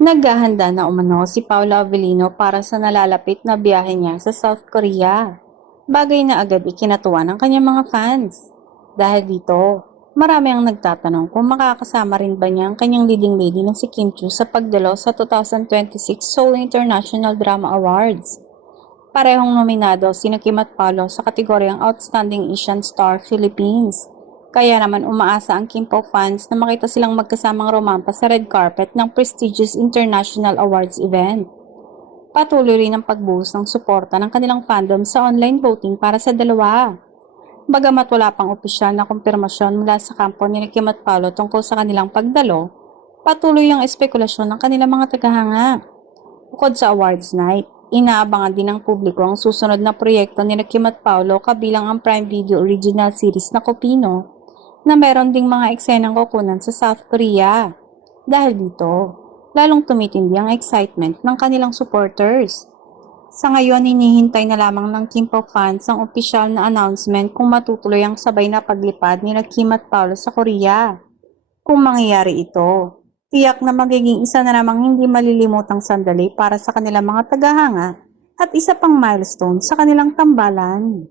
Naghahanda na umano si Paula Avellino para sa nalalapit na biyahe niya sa South Korea. Bagay na agad ikinatuwa ng kanyang mga fans. Dahil dito, marami ang nagtatanong kung makakasama rin ba niya ang kanyang leading lady na si Kim Chiu sa pagdalo sa 2026 Seoul International Drama Awards. Parehong nominado sina Kim at Paolo sa kategoryang Outstanding Asian Star Philippines. Kaya naman umaasa ang Kimpo fans na makita silang magkasamang romampa sa red carpet ng prestigious International Awards event. Patuloy rin ang pagbuhos ng suporta ng kanilang fandom sa online voting para sa dalawa. Bagamat wala pang opisyal na kumpirmasyon mula sa kampo ni Kim at Paolo tungkol sa kanilang pagdalo, patuloy ang espekulasyon ng kanilang mga tagahanga. Bukod sa awards night, inaabangan din ng publiko ang susunod na proyekto ni Kim at Paolo kabilang ang Prime Video original series na Kopino, na meron ding mga eksenang kukunan sa South Korea. Dahil dito, lalong tumitindi ang excitement ng kanilang supporters. Sa ngayon, hinihintay na lamang ng Kimpo fans ang opisyal na announcement kung matutuloy ang sabay na paglipad ni Kim at Paolo sa Korea. Kung mangyayari ito, tiyak na magiging isa na namang hindi malilimutang sandali para sa kanilang mga tagahanga at isa pang milestone sa kanilang tambalan.